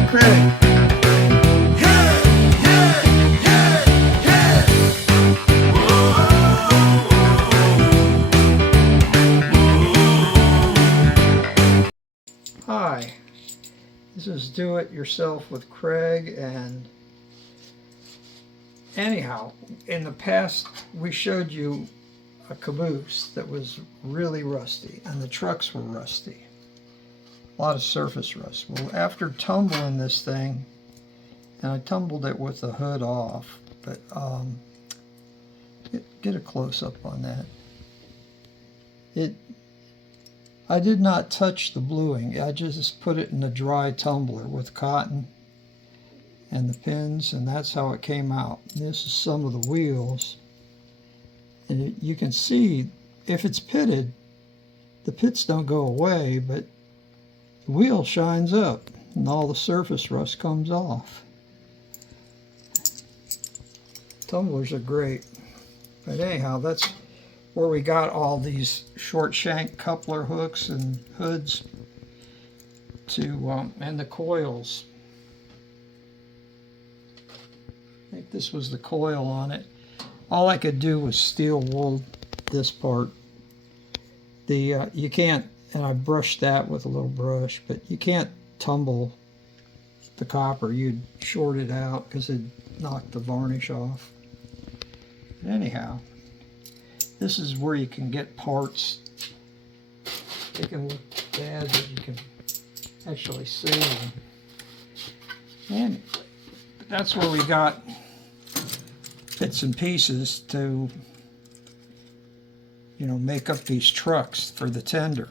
with Craig. Hi, this is Do It Yourself with Craig, and anyhow, in the past we showed you a caboose that was really rusty, and the trucks were rusty. A lot of surface rust. Well, after tumbling this thing, and I tumbled it with the hood off, but get a close-up on that. I did not touch the bluing. I just put it in a dry tumbler with cotton and the pins, and that's how it came out. This is some of the wheels, and you can see if it's pitted, the pits don't go away, but the wheel shines up and all the surface rust comes off. Tumblers are great, but anyhow, that's where we got all these short shank coupler hooks and hoods to and the coils. I think this was the coil on it. All I could do was steel wool this part. You can't, and I brushed that with a little brush, but you can't tumble the copper. You'd short it out because it'd knock the varnish off. But anyhow, this is where you can get parts. They can look bad, but you can actually see them. And that's where we got bits and pieces to, you know, make up these trucks for the tender.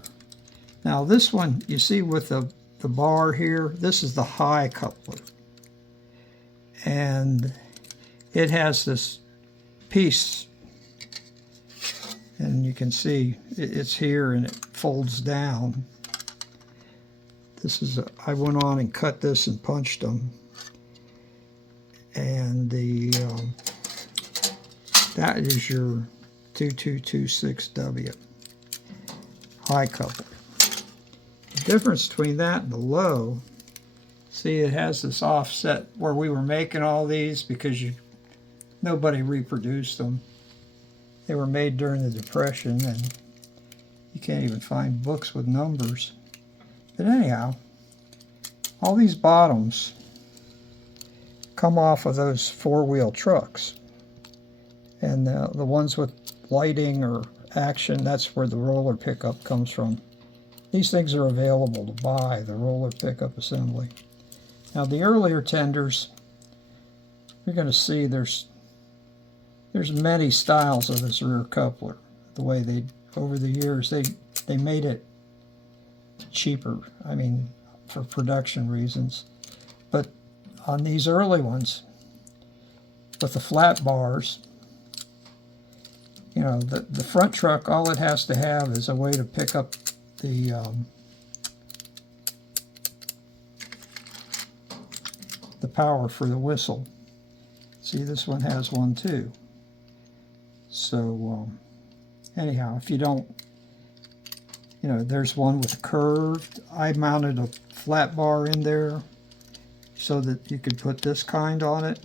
Now this one, you see with the bar here, this is the high coupler. And it has this piece, and you can see it's here and it folds down. This is I went on and cut this and punched them, and that is your 2226W high coupler. The difference between that and the low, see, it has this offset where we were making all these because nobody reproduced them. They were made during the Depression, and you can't even find books with numbers. But anyhow, all these bottoms come off of those four-wheel trucks. And the ones with lighting or action, that's where the roller pickup comes from. These things are available to buy, the roller pickup assembly. Now the earlier tenders, you're going to see there's many styles of this rear coupler. The way they, over the years, they made it cheaper, I mean, for production reasons. But on these early ones, with the flat bars, you know, the front truck, all it has to have is a way to pick up the power for the whistle. See, this one has one too. So anyhow, if you don't, you know, there's one with curved. I mounted a flat bar in there so that you could put this kind on it.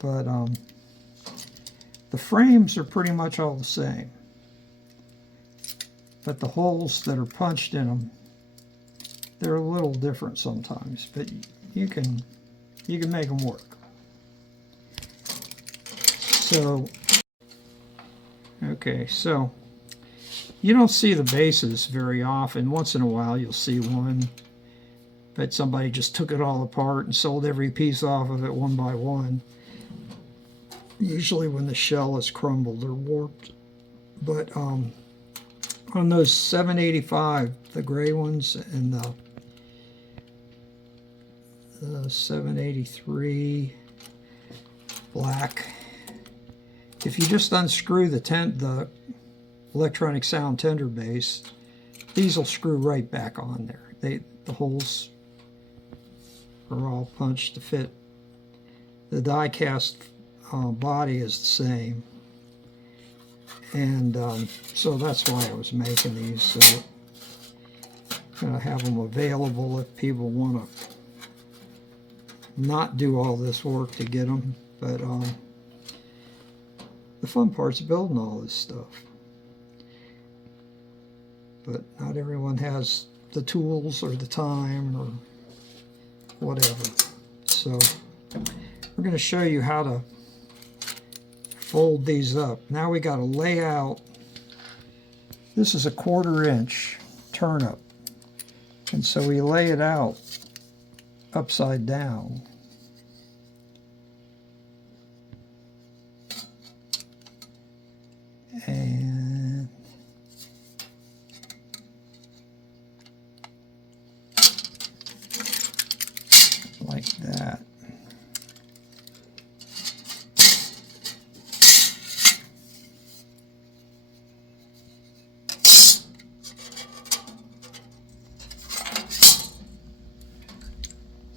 But the frames are pretty much all the same. But the holes that are punched in them, they're a little different sometimes, but you can make them work. So, okay, so you don't see the bases very often. Once in a while you'll see one, but somebody just took it all apart and sold every piece off of it one by one. Usually when the shell is crumbled or warped. But on those 785, the gray ones, and the 783 black, if you just unscrew the electronic sound tender base, these will screw right back on there. The holes are all punched to fit. The die cast body is the same, and so that's why I was making these. So Gonna have them available if people want to not do all this work to get them. But the fun part's building all this stuff. But not everyone has the tools or the time or whatever. So we're going to show you how to fold these up. Now we got to lay out. This is a 1/4 inch turnip. And so we lay it out upside down. And like that.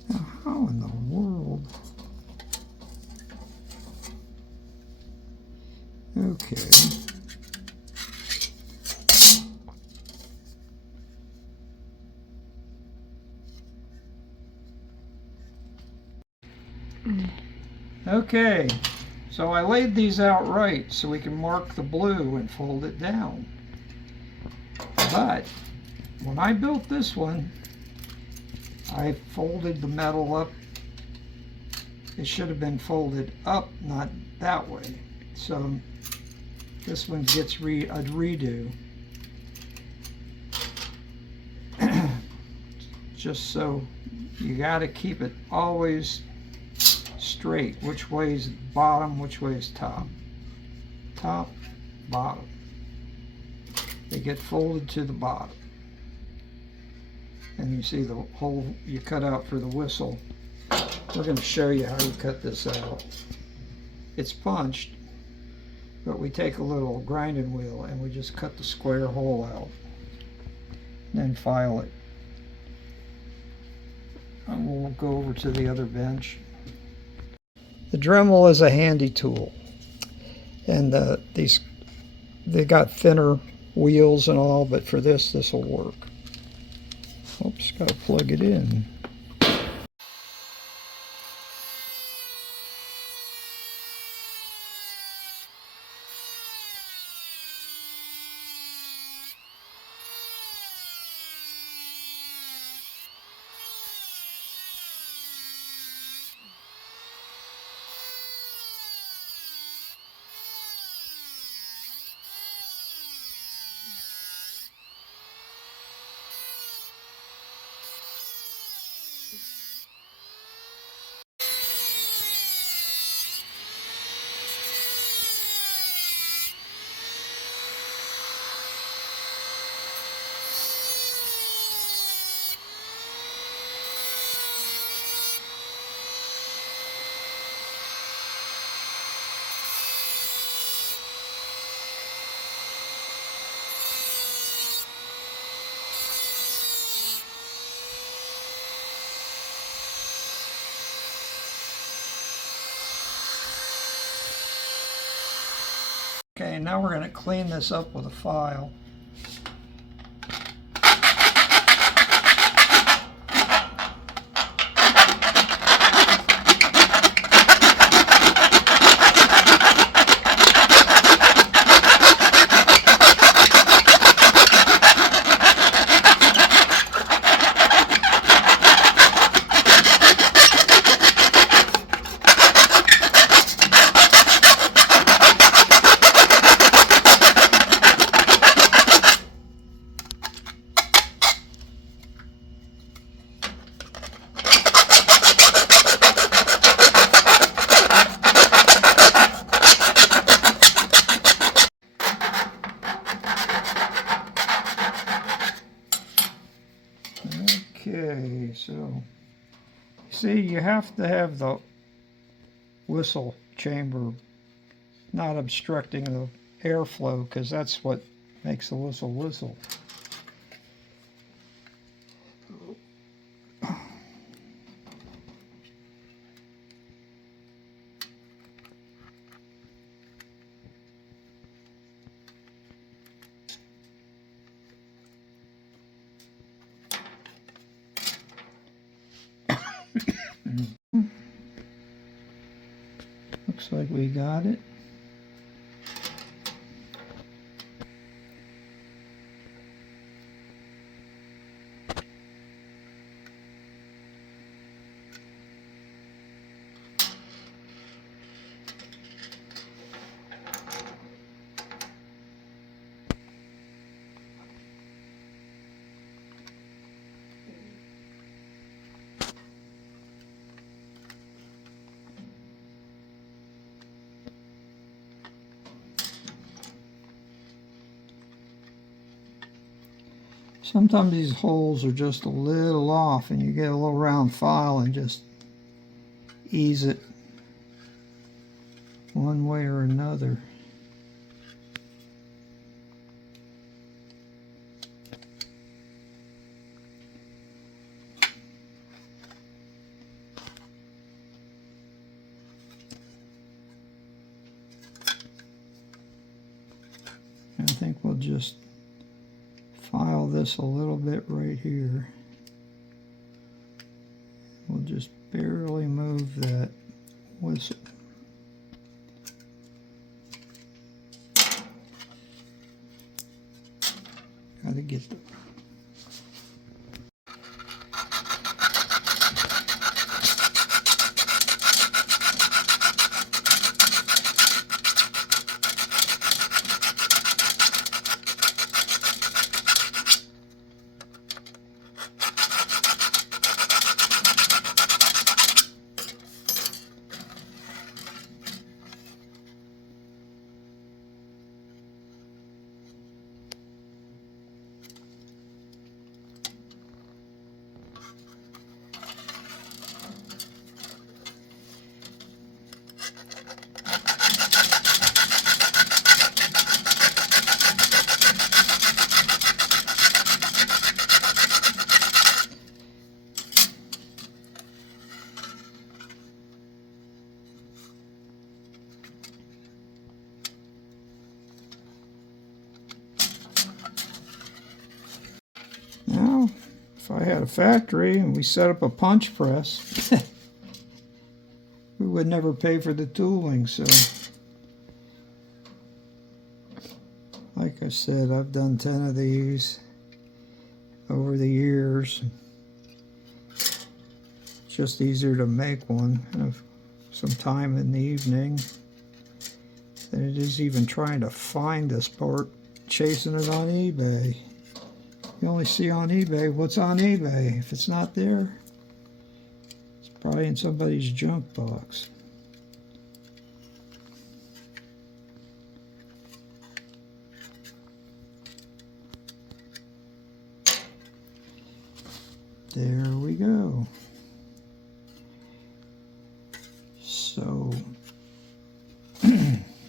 Now, how in the world? Okay. Okay, so I laid these out right so we can mark the blue and fold it down. But when I built this one, I folded the metal up. It should have been folded up, not that way. So this one gets a redo. Just so you got to keep it always straight. Which way is bottom, which way is top? Top, bottom. They get folded to the bottom. And you see the hole you cut out for the whistle. We're going to show you how you cut this out. It's punched, but we take a little grinding wheel and we just cut the square hole out. Then file it. And we'll go over to the other bench. The Dremel is a handy tool, and they got thinner wheels and all, but for this will work. Oops, got to plug it in. Okay, now we're going to clean this up with a file. Okay, so see, you have to have the whistle chamber not obstructing the airflow, because that's what makes the whistle whistle. got it. Sometimes these holes are just a little off and you get a little round file and just ease it one way or another. I think we'll just file this a little bit right here. We'll just barely move that whistle. Gotta get the Now, if I had a factory and we set up a punch press, we would never pay for the tooling. So, like I said, I've done 10 of these over the years. It's just easier to make one some time in the evening than it is even trying to find this part, chasing it on eBay. You only see on eBay what's on eBay. If it's not there, it's probably in somebody's junk box. There we go. So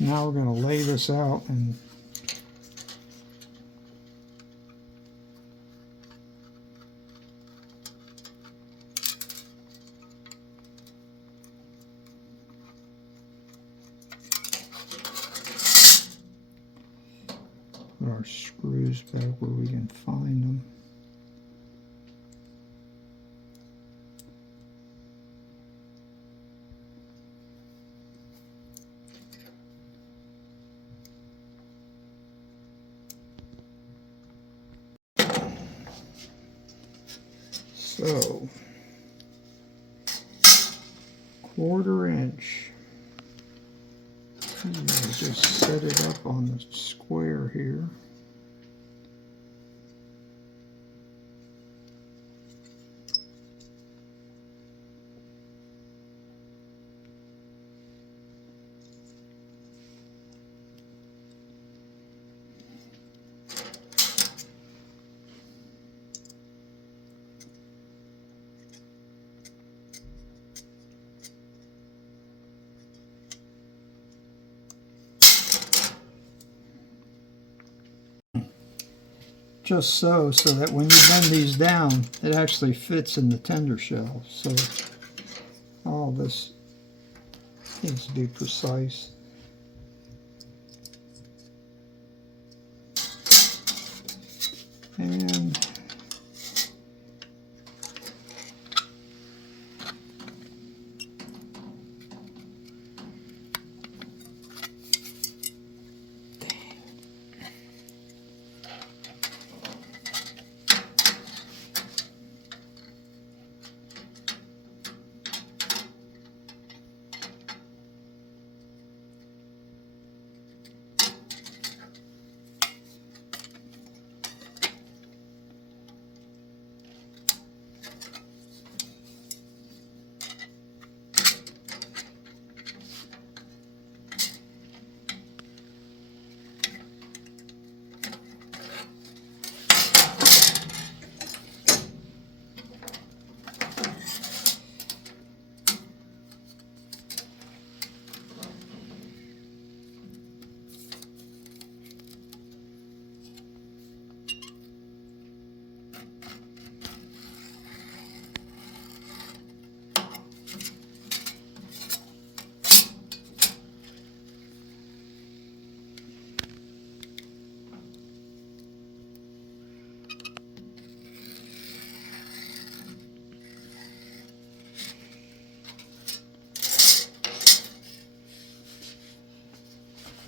now we're going to lay this out and put our screws back where we can find them. So, 1/4 inch. Just set it up on the square here. Just so that when you bend these down, it actually fits in the tender shell. So all this needs to be precise. And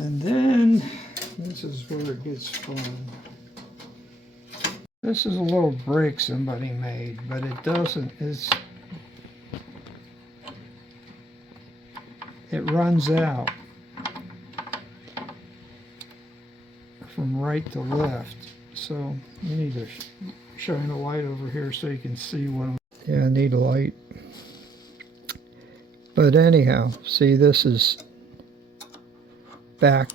And then, this is where it gets fun. This is a little break somebody made, but it doesn't, it runs out from right to left. So you need to shine a light over here so you can see what I'm... Yeah, I need a light. But anyhow, see, this is back.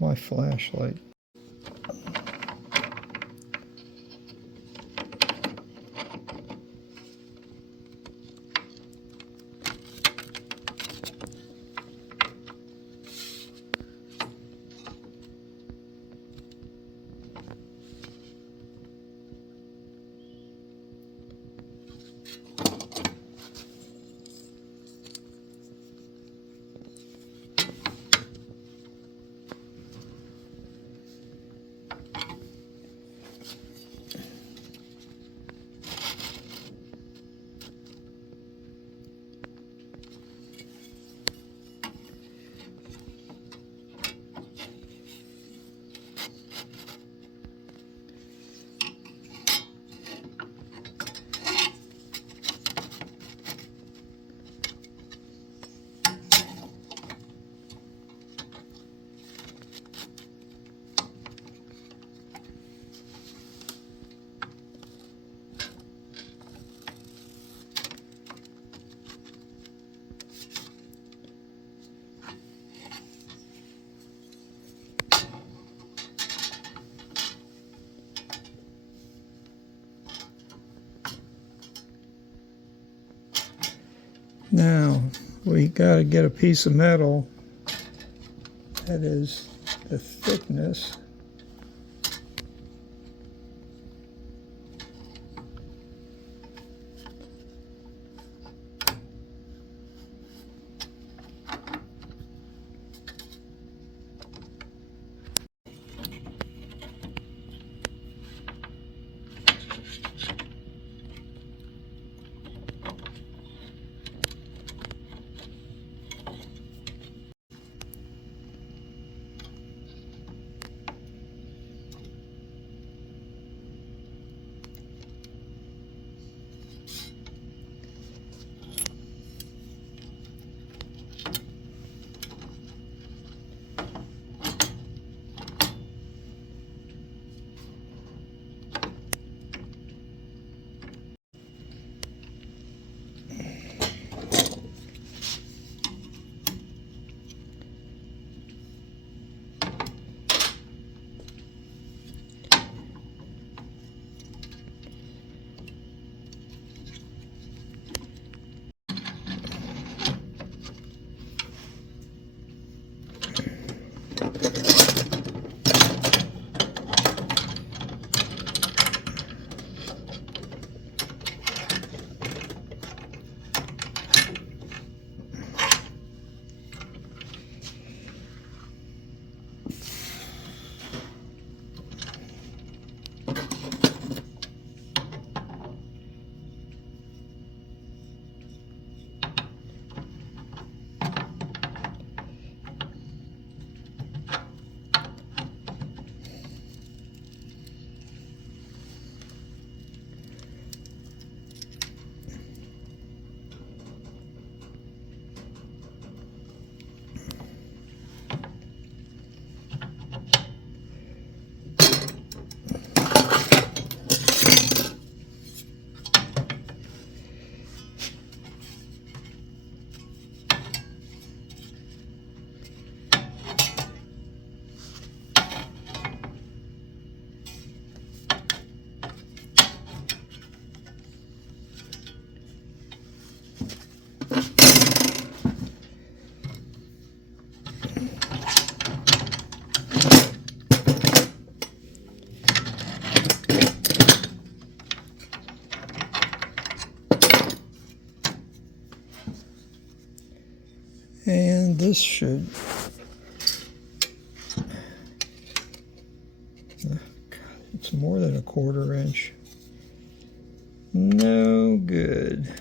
My flashlight. Now, we got to get a piece of metal that is the thickness . And this should 1/4 inch. No good.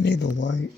I need the light.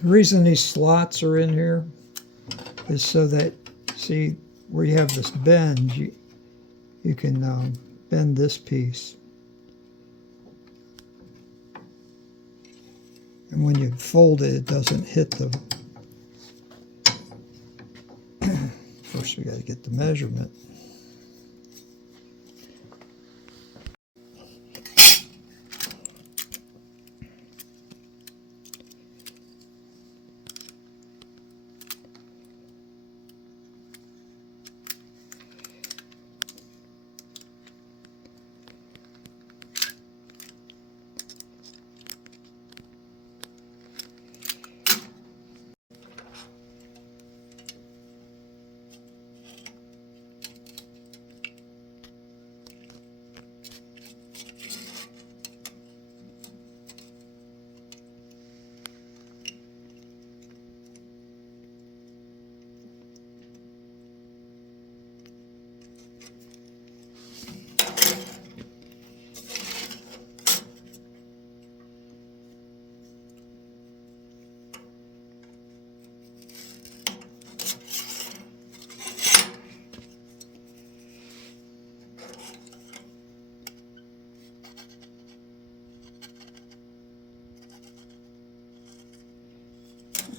The reason these slots are in here is so that, see, where you have this bend, you can bend this piece. And when you fold it, it doesn't hit the... First we got to get the measurement.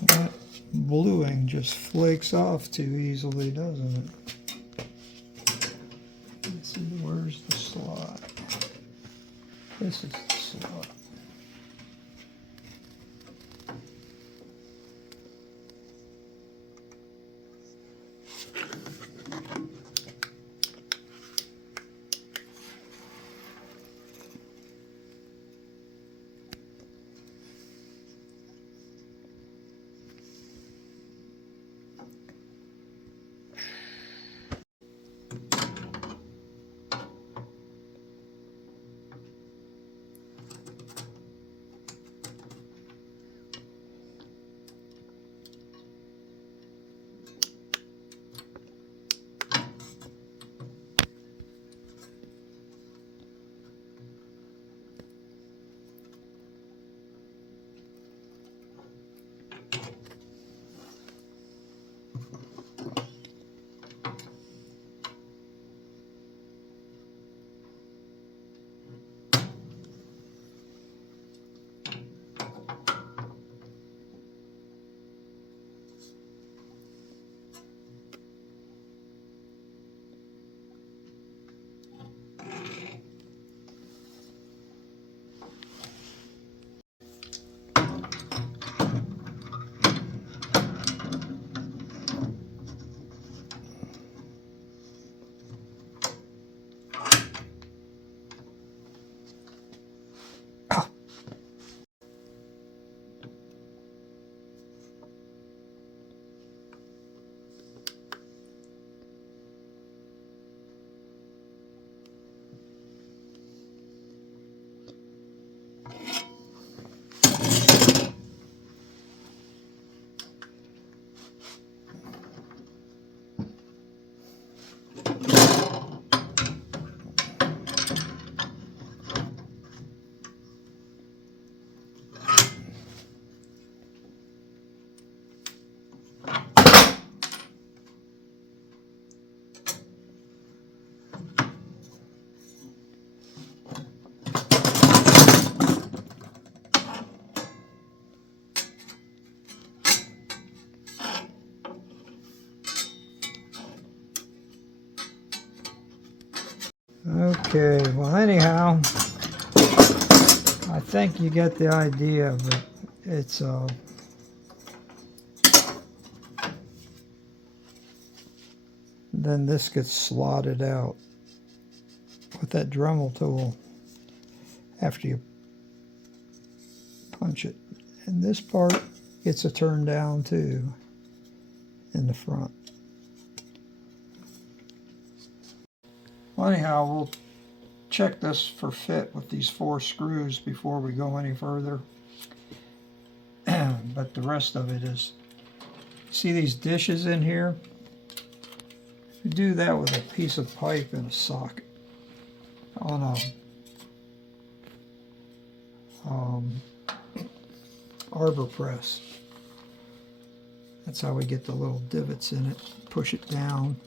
That bluing just flakes off too easily, doesn't it? Let's see, where's the slot? This is the slot. Okay, well anyhow, I think you get the idea, but it's then this gets slotted out with that Dremel tool after you punch it. And this part gets a turn down too in the front. Well, anyhow, we'll check this for fit with these 4 screws before we go any further. But the rest of it is, see these dishes in here? You do that with a piece of pipe and a socket on a arbor press. That's how we get the little divots in it. Push it down.